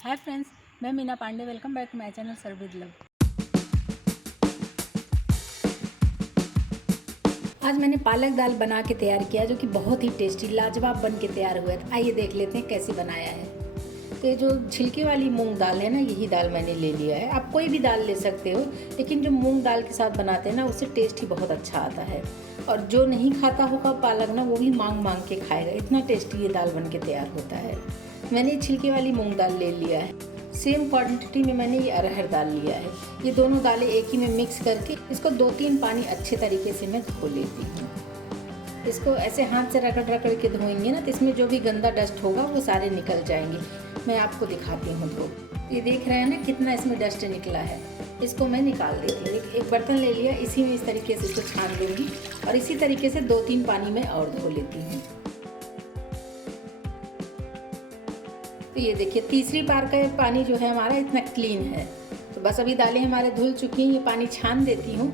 हाय friends, मैं Meena Pandey. Welcome back to my channel serve with love. आज मैंने पालक दाल बना के तैयार किया जो कि बहुत ही टेस्टी लाजवाब बन के तैयार हुआ है। आइए देख लेते हैं कैसे बनाया है। तो ये जो छिलके वाली मूंग दाल है ना, यही दाल मैंने ले लिया है। आप कोई भी दाल ले सकते हो, लेकिन जो मूंग दाल के साथ बनाते हैं ना, उससे टेस्ट ही बहुत अच्छा आता है। और जो नहीं खाता होगा पालक ना, वो भी मांग मांग के खाएगा। इतना टेस्टी ये दाल बन के तैयार होता है। मैंने छिलके वाली मूंग दाल ले लिया है। सेम क्वांटिटी में मैंने ये अरहर दाल लिया है। ये दोनों दालें एक ही में मिक्स करके इसको 2-3 पानी अच्छे तरीके से मैं धो लेती हूँ। इसको ऐसे हाथ से रगड़ रगड़ के धोएंगे ना, तो इसमें जो भी गंदा डस्ट होगा वो सारे निकल जाएंगे। मैं आपको दिखाती हूँ। तो ये देख रहे हैं ना कितना इसमें डस्ट निकला है। इसको मैं निकाल देती हूँ। एक बर्तन ले लिया, इसी में इस तरीके से इसको छान लूँगी और इसी तरीके से 2-3 पानी में और धो लेती हूँ। तो ये देखिए, तीसरी बार का पानी जो है हमारा इतना क्लीन है। तो बस अभी दालें हमारे धुल चुकी हैं। ये पानी छान देती हूँ।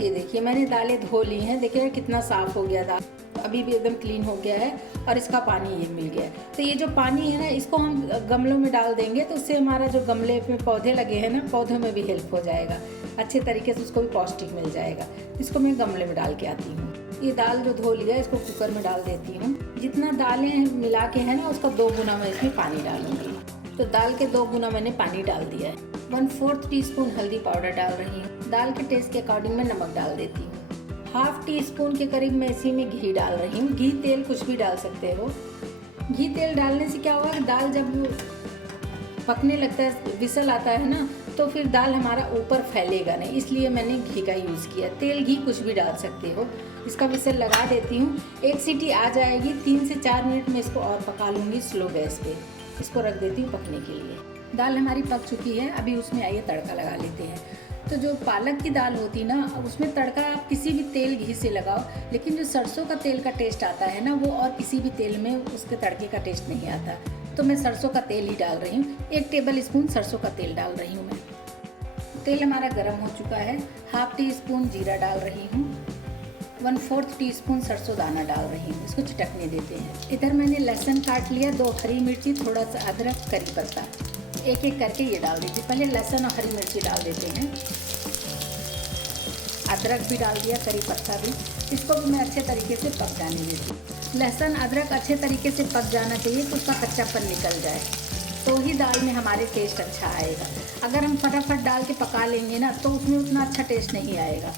ये देखिए, मैंने दालें धो ली हैं। देखिए कितना साफ़ हो गया दाल, अभी भी एकदम क्लीन हो गया है और इसका पानी ये मिल गया है। तो ये जो पानी है ना, इसको हम गमलों में डाल देंगे तो उससे हमारा जो गमले में पौधे लगे हैं ना, पौधों में भी हेल्प हो जाएगा। अच्छे तरीके से उसको भी पौष्टिक मिल जाएगा। इसको मैं गमले में डाल के आती हूँ। ये दाल जो धो लिया इसको कुकर में डाल देती हूँ। जितना दालें मिला के है ना, उसका 2 गुना मैं इसमें पानी डालूंगी। तो दाल के 2 गुना मैंने पानी डाल दिया है। 1/4 टीस्पून हल्दी पाउडर डाल रही हूँ। दाल के टेस्ट के अकॉर्डिंग मैं नमक डाल देती हूँ। 1/2 टीस्पून के करीब मैं इसी में घी डाल रही हूँ। घी तेल कुछ भी डाल सकते हो। घी तेल डालने से क्या होगा कि दाल जब पकने लगता है, विसल आता है ना, तो फिर दाल हमारा ऊपर फैलेगा नहीं, इसलिए मैंने घी का यूज़ किया। तेल घी कुछ भी डाल सकते हो। इसका विसल लगा देती हूँ। 1 सीटी आ जाएगी। 3 से 4 मिनट में इसको और पका लूँगी स्लो गैस पे। इसको रख देती हूँ पकने के लिए। दाल हमारी पक चुकी है। अभी उसमें आइए तड़का लगा लेते हैं। तो जो पालक की दाल होती ना, उसमें तड़का आप किसी भी तेल घी से लगाओ, लेकिन जो सरसों का तेल का टेस्ट आता है ना, वो और किसी भी तेल में उसके तड़के का टेस्ट नहीं आता। तो मैं सरसों का तेल ही डाल रही हूँ। 1 टेबल स्पून सरसों का तेल डाल रही हूँ मैं। तेल हमारा गर्म हो चुका है। 1/2 टीस्पून जीरा डाल रही हूँ। 1/4 टीस्पून सरसों दाना डाल रही हूँ। इसको चिटकने देते हैं। इधर मैंने लहसुन काट लिया, 2 हरी मिर्ची, थोड़ा सा अदरक, करी पत्ता, एक एक करके ये डाल दीजिए। पहले लहसुन और हरी मिर्ची डाल देते हैं। अदरक भी डाल दिया, करी पत्ता भी। इसको भी मैं अच्छे तरीके से पक जाने देती हूँ। लहसुन अदरक अच्छे तरीके से पक जाना चाहिए, तो उसका कच्चापन निकल जाए, तो ही दाल में हमारे टेस्ट अच्छा आएगा। अगर हम फटाफट डाल के पका लेंगे ना, तो उसमें उतना अच्छा टेस्ट नहीं आएगा।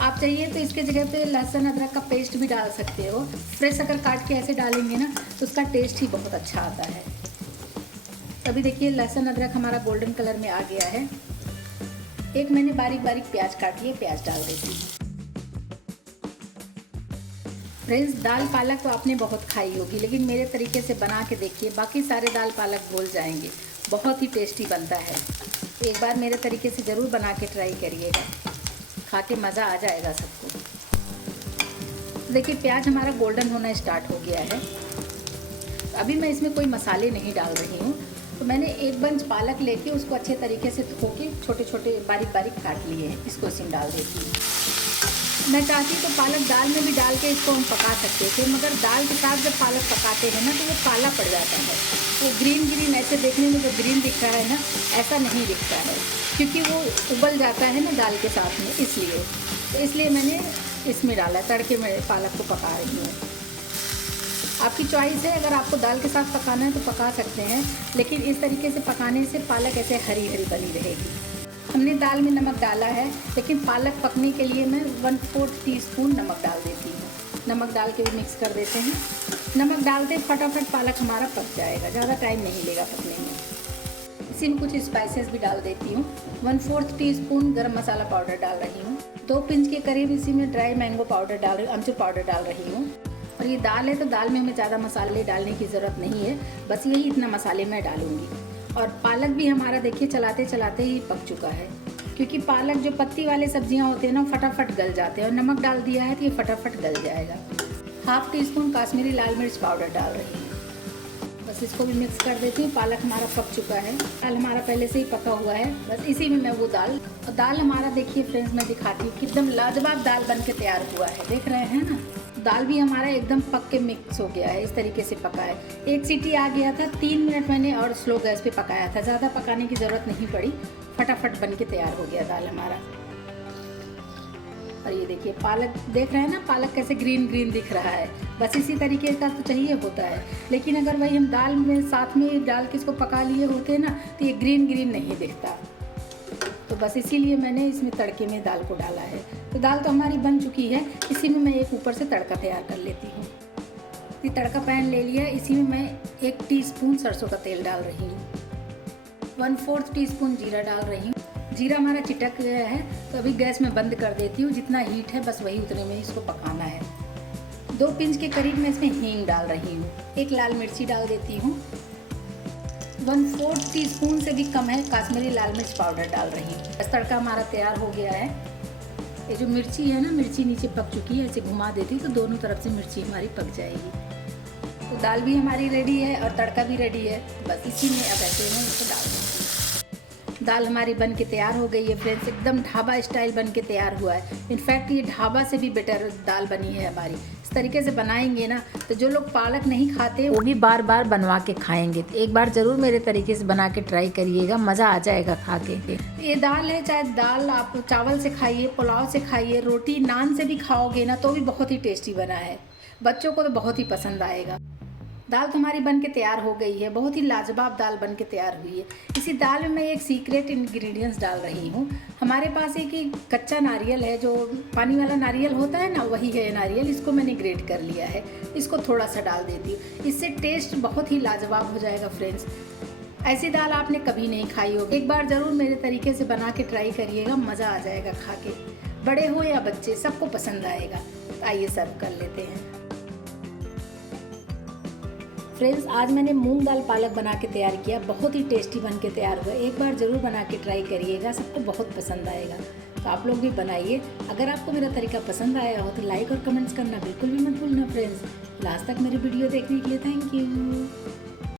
आप चाहिए तो इसके जगह पे लहसुन अदरक का पेस्ट भी डाल सकते हो। फ्रेश अगर काट के ऐसे डालेंगे ना, तो उसका टेस्ट ही बहुत अच्छा आता है। अभी देखिए, लहसुन अदरक हमारा गोल्डन कलर में आ गया है। एक मैंने बारीक बारीक प्याज काट लिए, प्याज डाल देती हूँ। फ्रेंड्स, दाल पालक तो आपने बहुत खाई होगी, लेकिन मेरे तरीके से बना के देखिए, बाकी सारे दाल पालक भूल जाएंगे। बहुत ही टेस्टी बनता है। एक बार मेरे तरीके से ज़रूर बना के ट्राई करिएगा, खा के मज़ा आ जाएगा सबको। देखिए, प्याज हमारा गोल्डन होना स्टार्ट हो गया है। अभी मैं इसमें कोई मसाले नहीं डाल रही हूँ। तो मैंने 1 बंच पालक लेके उसको अच्छे तरीके से धो के छोटे छोटे बारीक बारीक काट लिए हैं। इसको इसमें डाल देती हूँ। मैं चाहती तो पालक दाल में भी डाल के इसको हम पका सकते थे, मगर दाल के साथ जब पालक पकाते हैं ना, तो वो काला पड़ जाता है। वो ग्रीन ऐसे देखने में जो ग्रीन दिख रहा है ना, ऐसा नहीं दिखता है, क्योंकि वो उबल जाता है ना दाल के साथ में, इसलिए मैंने इसमें डाला। तड़के में पालक को पका रही हूँ। आपकी चॉइस है, अगर आपको दाल के साथ पकाना है तो पका सकते हैं, लेकिन इस तरीके से पकाने से पालक ऐसे हरी हरी बनी रहेगी। हमने दाल में नमक डाला है, लेकिन पालक पकने के लिए मैं 1/4 टीस्पून नमक डाल देती हूँ। नमक डाल के भी मिक्स कर देते हैं। नमक डालते फटाफट पालक हमारा पक जाएगा, ज़्यादा टाइम नहीं लेगा पकने में। इसी में कुछ स्पाइसेस भी डाल देती हूँ। 1/4 टीस्पून गरम मसाला पाउडर डाल रही हूँ। 2 पिंच के करीब इसी में ड्राई मैंगो पाउडर डाल रही हूँ, अमचूर पाउडर डाल रही हूँ। और ये दाल है, तो दाल में हमें ज़्यादा मसाले डालने की ज़रूरत नहीं है, बस यही इतना मसाले मैं डालूँगी। और पालक भी हमारा देखिए चलाते चलाते ही पक चुका है, क्योंकि पालक जो पत्ती वाले सब्जियां होते हैं ना, फटाफट गल जाते हैं, और नमक डाल दिया है तो ये फटाफट गल जाएगा। 1/2 टीस्पून काश्मीरी लाल मिर्च पाउडर डाल रही हूँ। बस इसको भी मिक्स कर देती हूँ। पालक हमारा पक चुका है। दाल हमारा पहले से ही पका हुआ है, बस इसी में मैं वो दाल हमारा देखिए फ्रेंड्स, मैं दिखाती हूँ, एकदम लाजवाब दाल बन के तैयार हुआ है। देख रहे हैं ना, दाल भी हमारा एकदम पक के मिक्स हो गया है, इस तरीके से पका है। 1 सीटी आ गया था, 3 मिनट मैंने और स्लो गैस पे पकाया था, ज़्यादा पकाने की ज़रूरत नहीं पड़ी, फटाफट बन के तैयार हो गया दाल हमारा। और ये देखिए पालक देख रहे हैं ना, पालक कैसे ग्रीन ग्रीन दिख रहा है, बस इसी तरीके का तो चाहिए होता है। लेकिन अगर वही हम दाल में साथ में डाल के इसको पका लिए होते हैं ना तो ये ग्रीन ग्रीन नहीं दिखता। तो बस इसीलिए मैंने इसमें तड़के में दाल को डाला है। तो दाल तो हमारी बन चुकी है, इसी में मैं एक ऊपर से तड़का तैयार कर लेती हूँ। ये तड़का पैन ले लिया, इसी में मैं 1 टीस्पून सरसों का तेल डाल रही हूँ, 1/4 टीस्पून जीरा डाल रही हूँ। जीरा हमारा चिटक गया है तो अभी गैस में बंद कर देती हूँ, जितना हीट है बस वही उतने में इसको पकाना है। 2 पिंच के करीब मैं इसमें हींग डाल रही हूँ, 1 लाल मिर्ची डाल देती हूँ, 1/4 टीस्पून से भी कम है काश्मीरी लाल मिर्च पाउडर डाल रही हूँ। बस तड़का हमारा तैयार हो गया है। ये जो मिर्ची है ना, मिर्ची नीचे पक चुकी है, ऐसे घुमा देती हूँ तो दोनों तरफ से मिर्ची हमारी पक जाएगी। तो दाल भी हमारी रेडी है और तड़का भी रेडी है, बस इसी में अब ऐसे में इसे डाल देंगे। दाल हमारी बन के तैयार हो गई है फ्रेंड्स, एकदम ढाबा स्टाइल बन के तैयार हुआ है। इनफैक्ट ये ढाबा से भी बेटर दाल बनी है हमारी। इस तरीके से बनाएंगे ना तो जो लोग पालक नहीं खाते वो भी बार बार बनवा के खाएंगे। तो एक बार ज़रूर मेरे तरीके से बना के ट्राई करिएगा, मज़ा आ जाएगा खा के। ये दाल है, चाहे दाल आप चावल से खाइए, पुलाव से खाइए, रोटी नान से भी खाओगे ना तो भी बहुत ही टेस्टी बना है। बच्चों को तो बहुत ही पसंद आएगा। दाल तो हमारी बन के तैयार हो गई है, बहुत ही लाजवाब दाल बन के तैयार हुई है। इसी दाल में मैं एक सीक्रेट इंग्रेडिएंट्स डाल रही हूँ। हमारे पास एक कच्चा नारियल है, जो पानी वाला नारियल होता है ना, वही है नारियल। इसको मैंने ग्रेट कर लिया है, इसको थोड़ा सा डाल देती हूँ, इससे टेस्ट बहुत ही लाजवाब हो जाएगा फ्रेंड्स। ऐसी दाल आपने कभी नहीं खाई होगी, एक बार ज़रूर मेरे तरीके से बना के ट्राई करिएगा, मज़ा आ जाएगा खा के। बड़े हो या बच्चे सबको पसंद आएगा। आइए सर्व कर लेते हैं फ्रेंड्स। आज मैंने मूंग दाल पालक बना के तैयार किया, बहुत ही टेस्टी बन के तैयार हुआ। एक बार ज़रूर बना के ट्राई करिएगा, सबको बहुत पसंद आएगा। तो आप लोग भी बनाइए। अगर आपको मेरा तरीका पसंद आया हो तो लाइक और कमेंट्स करना बिल्कुल भी मत भूलना फ्रेंड्स। लास्ट तक मेरी वीडियो देखने के लिए थैंक यू।